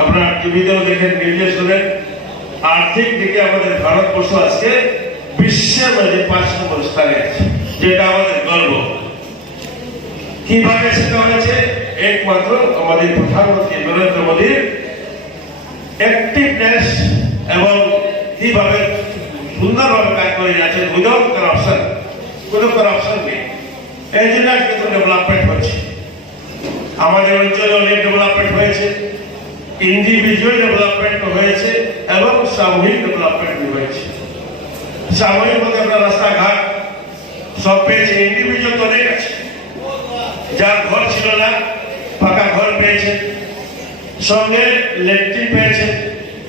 আপনারা টিভিতেও দেখেন, নিউজে শোনেন। আর্থিক দিকে আমাদের ভারতবর্ষ আজকে বিশ্বের মধ্যে পাঁচ নম্বর স্থানে আছে, যেটা আমাদের গর্ব। কীভাবে সেটা হয়েছে? একমাত্র আমাদের প্রধানমন্ত্রী নরেন্দ্র মোদীর অ্যাক্টিভনেস এবং কীভাবে সুন্দরভাবে কাজ করে যাচ্ছেন উইদাউট করাপশন কোনো করাপশন নেই। এই জন্য আজকে তো ডেভেলপমেন্ট হচ্ছে আমাদের অঞ্চলে অনেক ডেভেলপমেন্ট হয়েছে ইন্ডিভিজুয়াল ডেভেলপমেন্ট হয়েছে এবং সামূহিক ডেভেলপমেন্ট হয়েছে। সামূহিক মধ্যে আমরা রাস্তাঘাট, সব পেয়েছে ইন্ডিভিজুয়াল তো অনেক আছে। যার ঘর ছিল না পাকা ঘর পেয়েছে। সঙ্গে ইলেকট্রিক পেয়েছে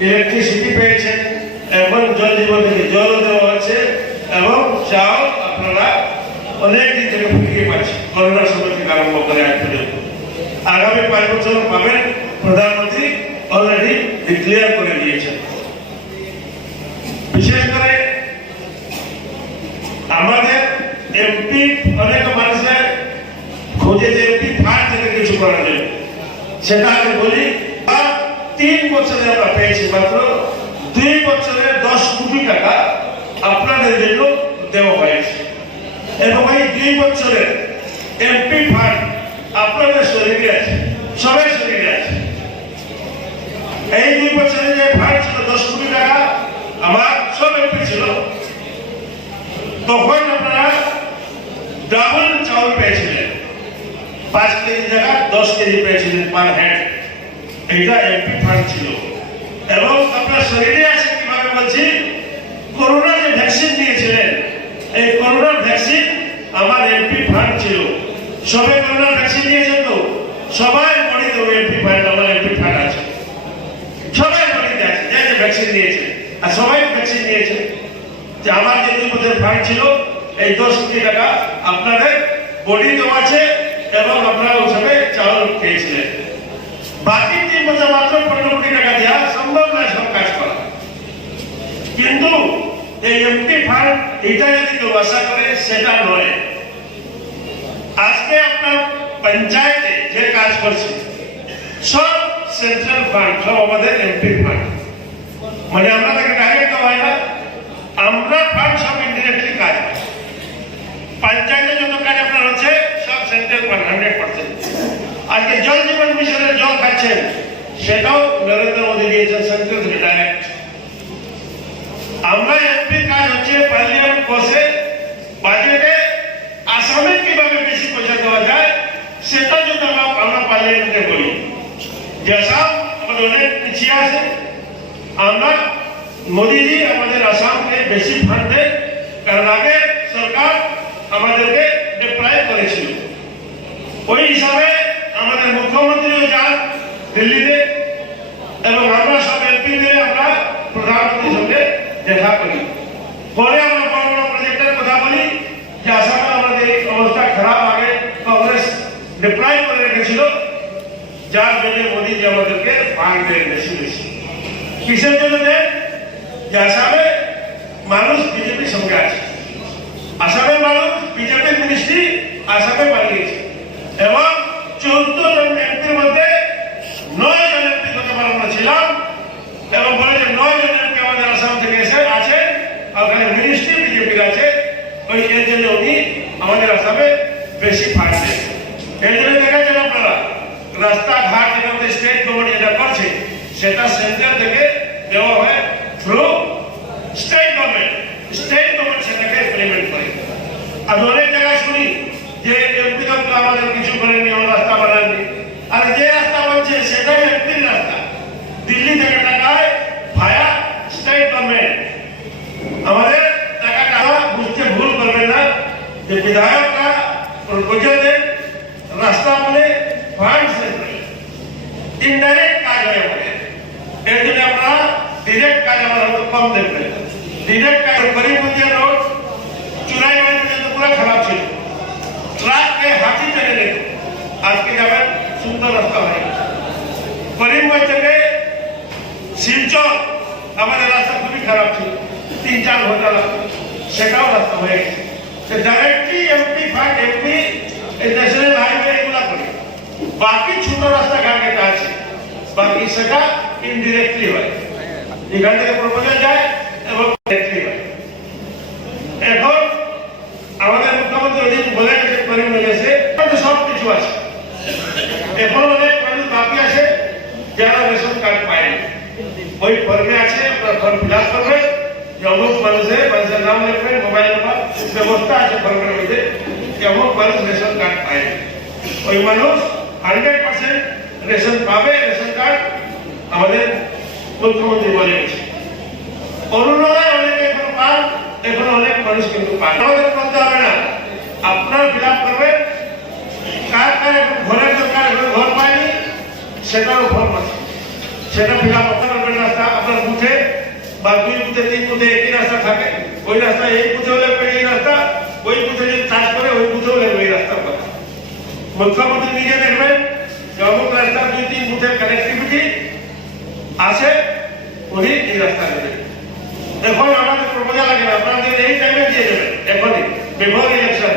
ইলেকট্রিসিটি পেয়েছে, এবং জল জীবন থেকে জল দেওয়া হচ্ছে এবং চাও আপনারা অনেক দিন থেকে ফিরিয়ে পাচ্ছে করোনার সময় থেকে আরম্ভ করে আজ পর্যন্ত। আগামী পাঁচ বছর পাবেন, প্রধানমন্ত্রী অলরেডি ডিক্লেয়ার করে দিয়েছেন। বিশেষ করে আমাদের এমপি অনেক মানুষের খোঁজে যে এমপি ফান্ড কিছু করার জন্য। সেটা আমি বলি তিন বছরে আমরা পেয়েছি মাত্র দুই বছরে দশ কোটি টাকা আপনাদের জন্য দেওয়া হয়েছে। এবং এই দুই বছরের এমপি ফান্ড আপনাদের শরীরে আছে সবাই শরীরে আছে এই দুই বছরে যে ফান্ড ছিল, দশ কোটি টাকা, আমার সব এমপি ছিল। তখন আপনারা ডাবল চাউল পেয়েছিলেন। পাঁচ কেজি জায়গা দশ কেজি পেয়েছিলেন পার হেড এটা এমপি ফান্ড ছিল। এবং আপনার শরীরে আছে কীভাবে বলছি? করোনা যে ভ্যাকসিন দিয়েছিলেন, এই করোনার ভ্যাকসিন আমার এমপি ফান্ড ছিল। সবাই করোনার ভ্যাকসিন নিয়েছেন তো সবাই বডিতে ওই এমপি ফান্ড আমার এমপি ফান্ড আছে। সবাই বডিতে আছে যে যে ভ্যাকসিন নিয়েছে। আর সবাই ভ্যাকসিন নিয়েছে। যে আমার যে দুই বছর ফান্ড ছিল, এই দশ কোটি টাকা আপনাদের বডিতেও আছে এবং আপনারা ওইভাবে চাউল খেয়েছিলেন। বাকি তিন বছর মাত্র পনেরো কোটি টাকা দেওয়া সম্ভব নয় সব কাজ করা। কিন্তু এই এমপি ফান্ড এটা যদি কেউ আশা করে, সেটা নয়। আজকে আপনার পঞ্চায়েতে যে কাজ করছে সব সেন্ট্রাল ফান্ড সব আমাদের এমপি ফান্ড মানে আমরা তাকে ডাইরেক্ট হয় না আমরা ফান্ড সব ইনডিরেক্টলি কাজ করি পঞ্চায়েতে যত কাজ আপনার হচ্ছে সব সেন্ট্রাল ফান্ড হান্ড্রেড পার্সেন্ট আজকে জল জীবন মিশনের জল খাচ্ছেন সেটাও নরেন্দ্র মোদী দিয়েছেন সেন্ট্রাল থেকে ডাইরেক্ট আমরা এমপি কাজ হচ্ছে পার্লামেন্ট বসে বাজেটে আসামে কীভাবে বেশি পয়সা দেওয়া যায় সেটা যদি আমরা আমরা পার্লামেন্টে বলি যে আসাম আমাদের অনেক পিছিয়ে আছে আমরা মোদিজি আমাদের আসামকে বেশি ফান্ড দেয় কারণ আগে সরকার আমাদেরকে ডিপ্রাইভ করেছিল ওই হিসাবে আমাদের মুখ্যমন্ত্রীও যান দিল্লিতে এবং আমরা সব এমপি মিলে আমরা প্রধানমন্ত্রীর সঙ্গে দেখা করি পরে আমরা বড় বড় প্রজেক্টের কথা বলি যে আসামে আমাদের এই অবস্থা খারাপ আগে কংগ্রেস ডিপ্রাইভ করে রেখেছিল যার জন্য মোদীজি আমাদেরকে ফান্ড দেন বেশি বেশি কিসের জন্য দেন? যে আসামে মানুষ বিজেপির সঙ্গে আছে। আসামের মানুষ বিজেপির মিনিস্ট্রি আসামে পালিয়েছে। এবং চৌদ্দ জন এমপির মধ্যে নয় জন এমপি গতবার আমরা ছিলাম এবং বলে যে নয় জন এমপি আমাদের আসাম থেকে এসে আছে ওখানে মিনিস্ট্রি বিজেপির আছে। ওই এর জন্য উনি আমাদের আসামে বেশি দেন। এর জন্য দেখা যাবে আপনারা, রাস্তাঘাট আমাদের স্টেট গভর্নমেন্ট যেটা করছে, সেটা সেন্টার থেকে দেওয়া হয় through state government state government সেটাকে ইমপ্লিমেন্ট করে। আমি অনেক জায়গায় শুনি যে এমপি তো আমাদের কিছু করেনি ও রাস্তা বানাননি আর যে রাস্তা বলছে সেটাই এমপির রাস্তা। দিল্লি থেকে টাকায় ভায়া স্টেট গভর্নমেন্ট আমাদের টাকা টাকা বুঝতে ভুল করবেন না। যে বিধায়করা বুঝে দেন রাস্তা বলে ফান্ড সে ইনডাইরেক্ট কাজ হয় আমাদের এর জন্য আপনারা ডিরেক্ট আমার হয়তো কম দেখবেন ডিরেক্ট কাজ করিমগঞ্জে রোড চুরাই পর্যন্ত পুরো খারাপ ছিল। ট্রাককে হাতি টেনে নিত আজকে যাবেন সুন্দর রাস্তা হয়ে গেছে করিমগঞ্জ থেকে শিলচর, আমাদের রাস্তা খুবই খারাপ ছিল। তিন, চার ঘণ্টা লাগতো। সেটাও রাস্তা হয়ে গেছে। ডাইরেক্টলি এমপি ফান্ড এমপি এই ন্যাশনাল হাইওয়ে এগুলা করে। বাকি ছোট রাস্তাঘাট যেটা আছে, বাকি সেটা ইনডিরেক্টলি হয়। এখান থেকে প্রপোজাল যায় এবং এখন আমাদের মুখ্যমন্ত্রী অজিত বলে গেছে করিমগঞ্জে সে সব কিছু আছে। এখন অনেক মানুষ বাকি আছে যারা রেশন কার্ড পায়নি। ওই ফর্মে আছে, আপনার ফর্ম ফিল আপ করবেন যে অমুক মানুষের মানুষের নাম লিখবেন মোবাইল নাম্বার ব্যবস্থা আছে ফর্মের মধ্যে। যে অমুক মানুষ রেশন কার্ড পায়নি। ওই মানুষ হান্ড্রেড পার্সেন্ট রেশন পাবে, রেশন কার্ড। আমাদের মুখ্যমন্ত্রী বলে গেছে। অরুণোদয় অনেকে এখন পান এখন অনেক মানুষ কিন্তু পান আপনারা ফিল আপ করবেন, কার কার এখন ঘরের দরকার এখন ঘর পায়নি, সেটাও ঘর আছে সেটা ফিল আপ করতে পারবেন রাস্তা, আপনার বুথে, বা দুই বুথে, তিন বুথে একই রাস্তা থাকে, ওই রাস্তা এই বুথে হলে এই রাস্তা, ওই বুথে যদি কাজ করে, ওই বুথে হলে ওই রাস্তার কথা। মুখ্যমন্ত্রী নিজে দেখবেন, যে অমুক রাস্তা দুই, তিন বুথের কানেক্টিভিটি আছে উনি এই রাস্তা দেবেন এখন আমাদের প্রপোজাল লাগে না আপনাদের এই টাইমে দিয়ে দেবেন। এখনই বিফোর ইলেকশন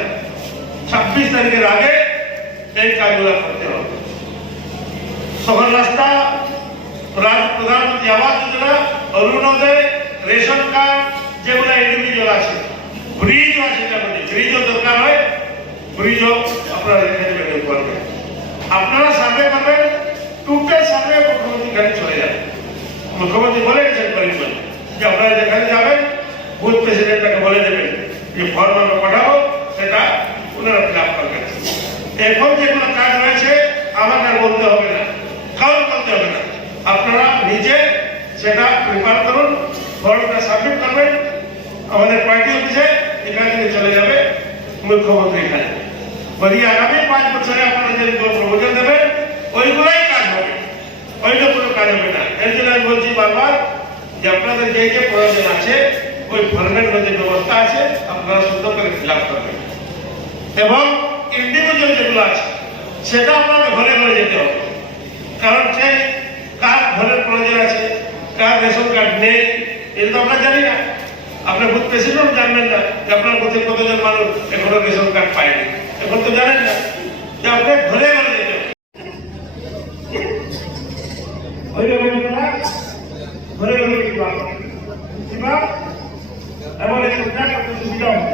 ছাব্বিশ তারিখের আগে এই কাজগুলো করতে হবে। তখন রাস্তা প্রা- প্রধানমন্ত্রী আবাস যোজনা, অরুণোদয়, রেশন কার্ড, যেগুলো ইন্ডিভিজুয়াল আছে। ব্রিজও আছে মধ্যে ব্রিজও দরকার হয় ব্রিজও আপনারা রেখে দেবেন আপনারা সার্ভে করবেন টোটাল সার্ভে মুখ্যমন্ত্রী গাড়ি চলে যাবে। মুখ্যমন্ত্রী বলে গেছেন করিমগঞ্জ যে আপনারা যেখানে যাবেন, বুথ প্রেসিডেন্টটাকে বলে দেবেন যে ফর্ম আমরা পাঠাবো সেটা ওনারা ফিল আপ করবেন। এখন যেগুলো কাজ রয়েছে, আমাকে বলতে হবে না। কারণ বলতে হবে না। আপনারা নিজে সেটা প্রিপার করুন ফর্মটা সাবমিট করবেন। আমাদের পার্টি অফিসে এখান থেকে চলে যাবে মুখ্যমন্ত্রী এখানে। আগামী পাঁচ বছরে আপনারা যে প্রবচন দেবেন ওইগুলোই কাজ হবে ওইটা কোনো কাজ হবে না এর জন্য বলছি বারবার যে আপনাদের যে যে প্রয়োজন আছে, ওই ফর্মের মধ্যে ব্যবস্থা আছে, আপনারা সুন্দর করে ফিল আপ করবেন। এবং ইন্ডিভিজুয়াল যেগুলো আছে, সেটা আপনাকে ঘরে ঘরে যেতে হবে। কারণ সে কার ঘরের প্রয়োজন আছে, কার রেশন কার্ড নেই, এটা তো আমরা জানি না। আপনার বুথ প্রেসিডেন্ট জানবেন না যে আপনার বুথে কতজন মানুষ এখনও রেশন কার্ড পায়নি। এখন তো জানেন না। যে আপনার ঘরে ঘরে যেতে হবে ওই রকম না ঘরে ঘরে কিবা কিবা এমন একটা জায়গা করতে সুবিধা হবে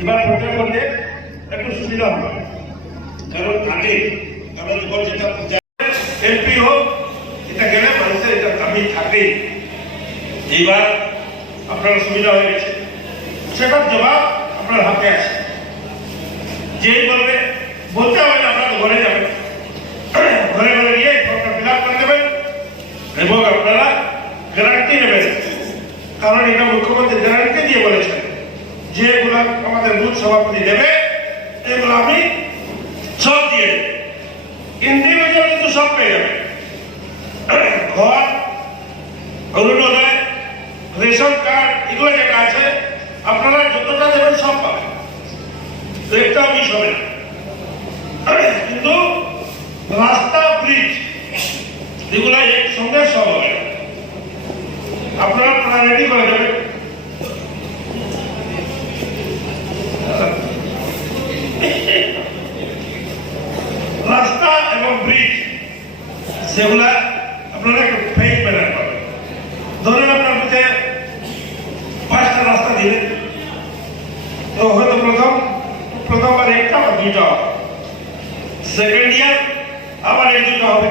এবার প্রচার করতে একটু সুবিধা হবে কারণ আগে আমাদের উপর যেটা এমপি হোক এটা গেলে মানুষের এটা দাবি থাকেই এইবার আপনার সুবিধা হয়ে গেছে। সেটার জবাব আপনার হাতে আছে। যেই বলবে, বলতে হবে না আপনার ঘরে যাবেন ঘরে ঘরে গিয়ে ফর্মটা ফিল আপ করে দেবেন এবং আপনারা গ্যারান্টি নেবেন। কারণ এটা মুখ্যমন্ত্রী গ্যারান্টি দিয়ে বলেছেন যেগুলো আমাদের বুথ সভাপতি দেবে, এগুলো আমি সব দিয়ে দেব। ইন্ডিভিজুয়াল কিন্তু সব পেয়ে যাবে। ঘর রেশন এগুলো যেটা আছে, আপনারা যতটা দেবেন সব পাবেন। একটা মিস হবে কিন্তু রাস্তা ব্রিজ এগুলো একসঙ্গে সব হবে। আপনারা রেডি করে দেবেন। রাস্তা এবং ব্রিজ সেগুলা আপনারা একটু ফেক ব্যানার পাবেন ধরুন আপনার মধ্যে পাঁচটা রাস্তা দিলেন তো হয়তো প্রথম প্রথমবার একটা বা দুইটা হবে সেকেন্ড ইয়ার আবার এই দুটো হবে।